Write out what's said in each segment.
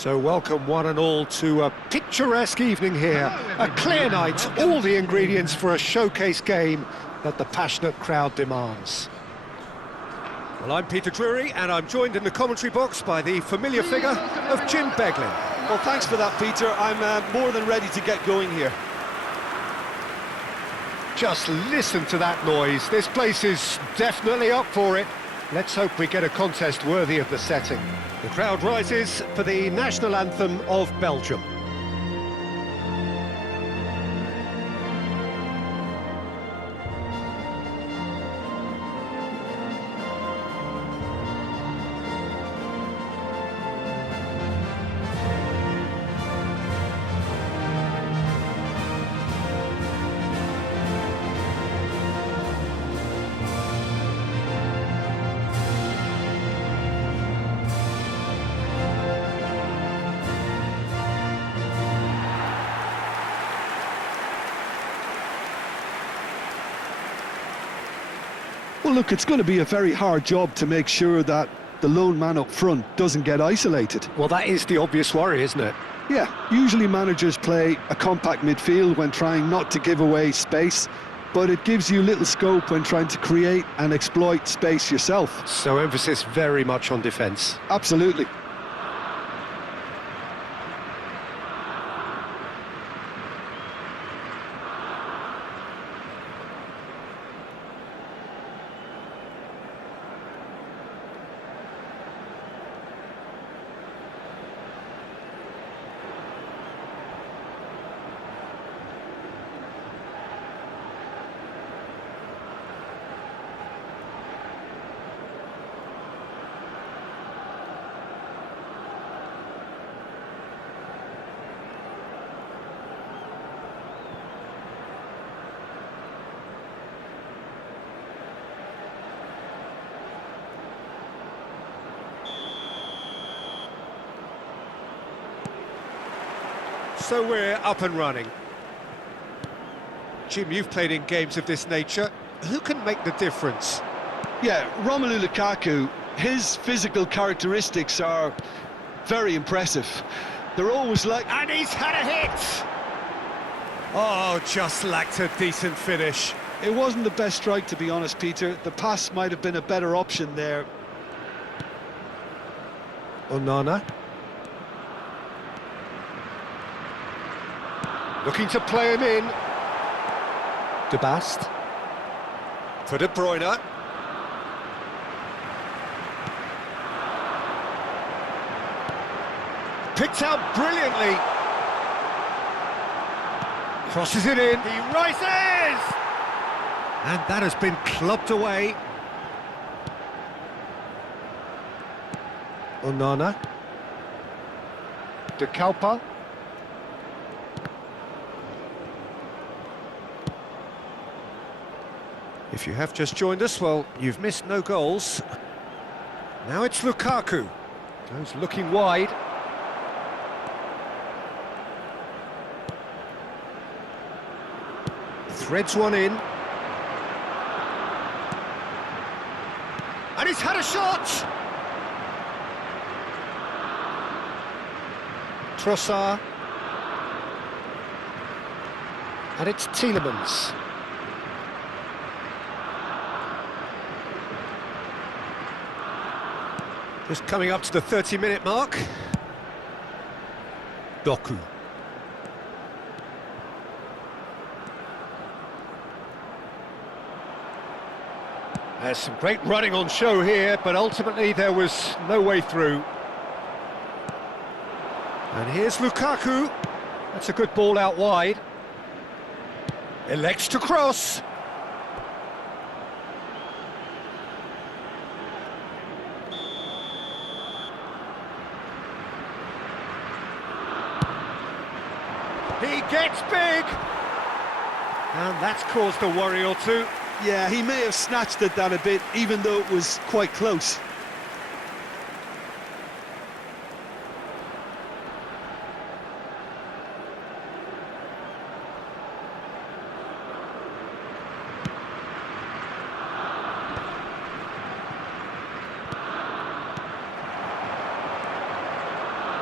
So welcome one and all to a picturesque evening here, a clear night, all the ingredients for a showcase game that the passionate crowd demands. Well, I'm Peter Drury, and I'm joined in the commentary box by the familiar figure of Jim Beglin. Well, thanks for that, Peter. I'm more than ready to get going here. Just listen to that noise. This place is definitely up for it. Let's hope we get a contest worthy of the setting. The crowd rises for the national anthem of Belgium. Well, look, it's going to be a very hard job to make sure that the lone man up front doesn't get isolated. Well, that is the obvious worry, isn't it? Yeah, usually managers play a compact midfield when trying not to give away space, but it gives you little scope when trying to create and exploit space yourself. So emphasis very much on defence. Absolutely. So we're up and running. Jim, you've played in games of this nature. Who can make the difference? Yeah, Romelu Lukaku, his physical characteristics are very impressive. They're always like... And he's had a hit! Oh, just lacked a decent finish. It wasn't the best strike, to be honest, Peter. The pass might have been a better option there. Onana. Looking to play him in. De Bast. For De Bruyne. Picked out brilliantly. Crosses it in. He rises! And that has been clubbed away. Onana. De Kalpa. If you have just joined us, well, you've missed no goals. Now it's Lukaku. Goes looking wide. Threads one in. And he's had a shot! Trossard. And it's Tielemans. Just coming up to the 30-minute mark. Doku. There's some great running on show here, but ultimately there was no way through. And here's Lukaku. That's a good ball out wide. Elects to cross. He gets big! And that's caused a worry or two. Yeah, he may have snatched at that a bit, even though it was quite close.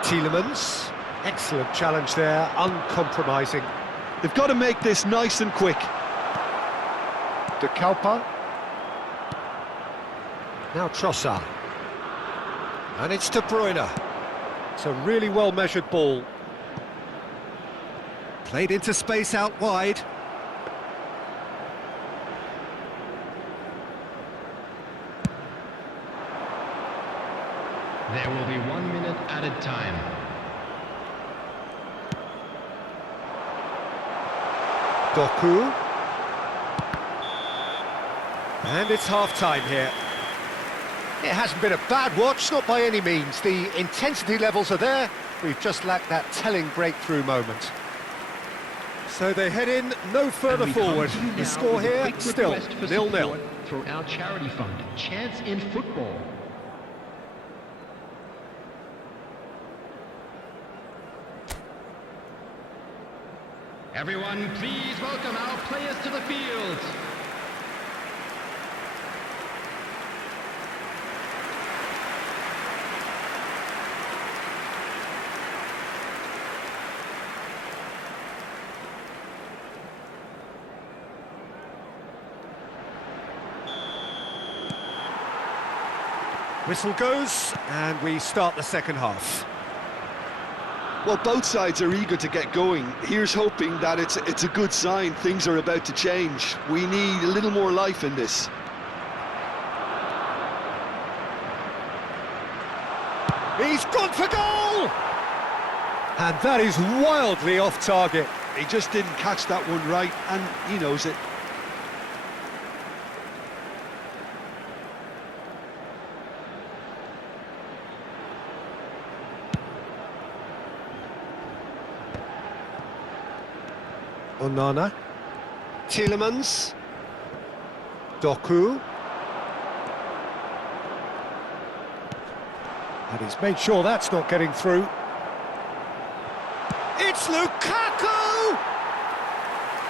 Tielemans. Excellent challenge there, uncompromising. They've got to make this nice and quick. De Kalpa. Now Trossard. And it's De Bruyne. It's a really well-measured ball. Played into space out wide. There will be 1 minute added time. Doku. And it's half-time here. It hasn't been a bad watch, not by any means. The intensity levels are there. We've just lacked that telling breakthrough moment. So they head in no further forward. The score here, still 0-0. For our charity fund, Chance in Football. Everyone, please welcome our players to the field. Whistle goes, and we start the second half. Well, both sides are eager to get going. Here's hoping that it's a good sign. Things are about to change. We need a little more life in this. He's gone for goal! And that is wildly off target. He just didn't catch that one right, and he knows it. Onana. Tielemans. Doku. And he's made sure that's not getting through. It's Lukaku!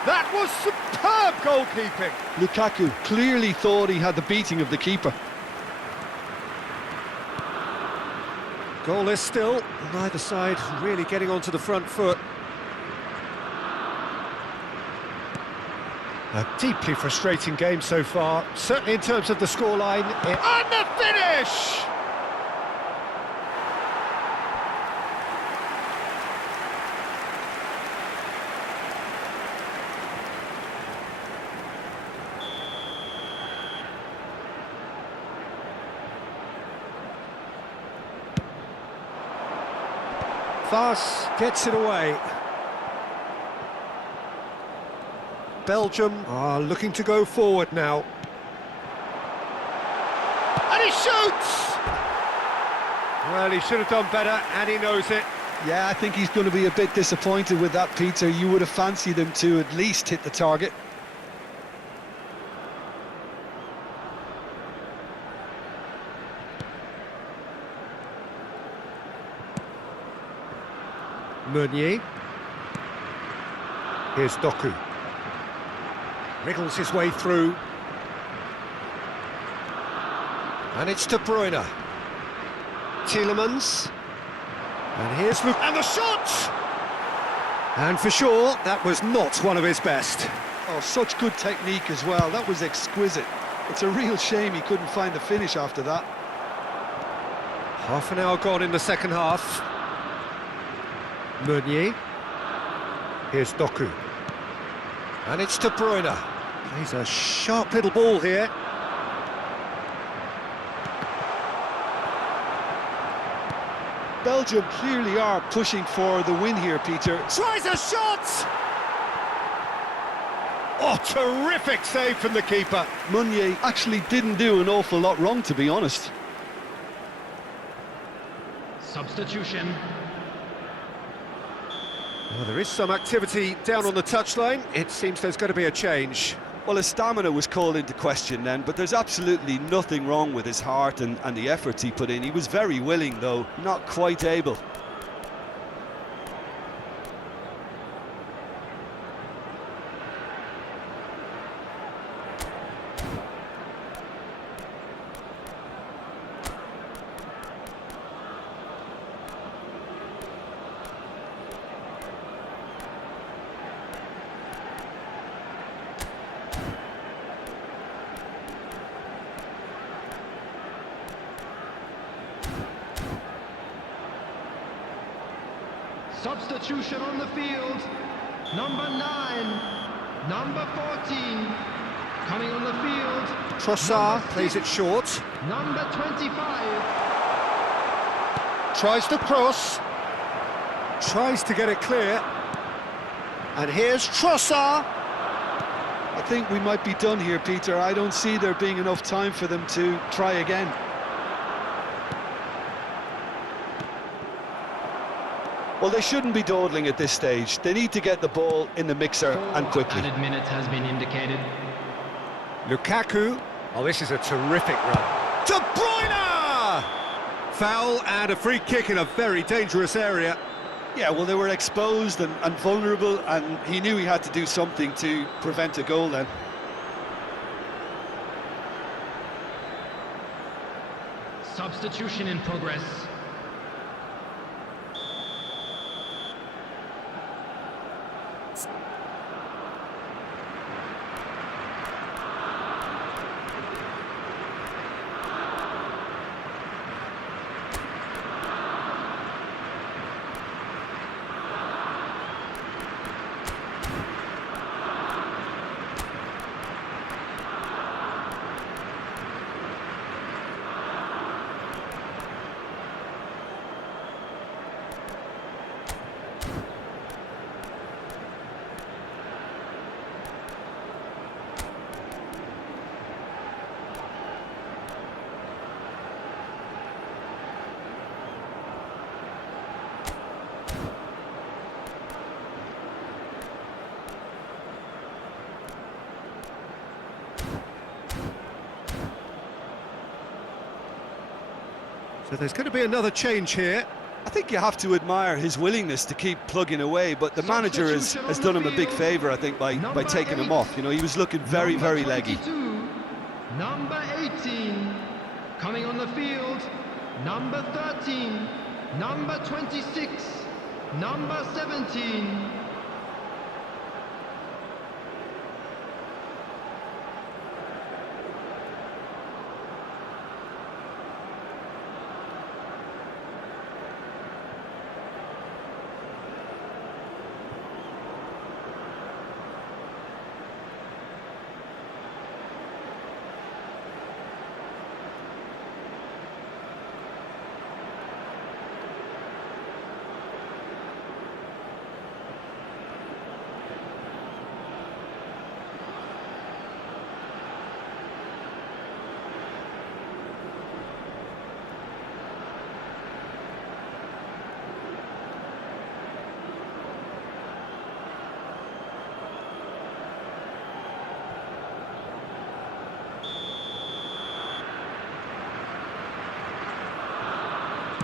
That was superb goalkeeping. Lukaku clearly thought he had the beating of the keeper. Goalless still, neither side really getting onto the front foot. A deeply frustrating game so far, certainly in terms of the scoreline. And the finish! Vaz gets it away. Belgium are looking to go forward now. And he shoots! Well, he should have done better, and he knows it. Yeah, I think he's going to be a bit disappointed with that, Peter. You would have fancied him to at least hit the target. Meunier. Here's Doku. Wriggles his way through. And it's De Bruyne. Tielemans. And here's Luke. And the shot! And for sure, that was not one of his best. Oh, such good technique as well. That was exquisite. It's a real shame he couldn't find the finish after that. Half an hour gone in the second half. Meunier. Here's Doku. And it's De Bruyne. He's a sharp little ball here. Belgium clearly are pushing for the win here, Peter. Tries a shot! Oh, terrific save from the keeper. Meunier actually didn't do an awful lot wrong, to be honest. Substitution. Well, there is some activity down on the touchline. It seems there's going to be a change. Well, his stamina was called into question then, but there's absolutely nothing wrong with his heart and the efforts he put in. He was very willing, though, not quite able. Substitution on the field. Number 9. Number 14. Coming on the field. Trossard plays it short. Number 25. Tries to cross. Tries to get it clear. And here's Trossard. I think we might be done here, Peter. I don't see there being enough time for them to try again. Well, they shouldn't be dawdling at this stage. They need to get the ball in the mixer and quickly. Added minutes has been indicated. Lukaku. Oh, this is a terrific run. De Bruyne! Foul and a free kick in a very dangerous area. Yeah, well, they were exposed and vulnerable, and he knew he had to do something to prevent a goal then. Substitution in progress. So there's going to be another change here. I think you have to admire his willingness to keep plugging away, but the manager has done him a big favour, I think, by taking him off. You know, he was looking very, very leggy. Number 18, coming on the field, number 13, number 26, number 17.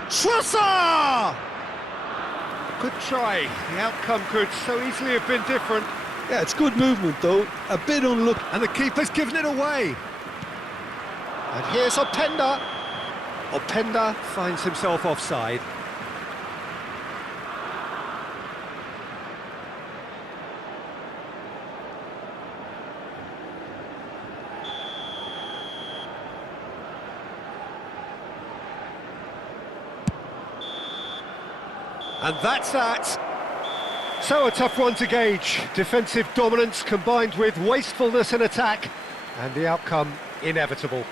Trossard! Good try. The outcome could so easily have been different. Yeah, it's good movement, though. A bit unlucky. And the keeper's given it away. And here's Openda. Openda finds himself offside. And that's that. So a tough one to gauge. Defensive dominance combined with wastefulness in attack, and the outcome inevitable.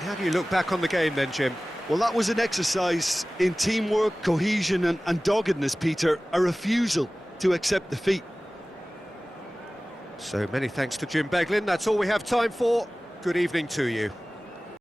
How do you look back on the game then, Jim? Well, that was an exercise in teamwork, cohesion and doggedness, Peter. A refusal to accept defeat. So many thanks to Jim Beglin. That's all we have time for. Good evening to you.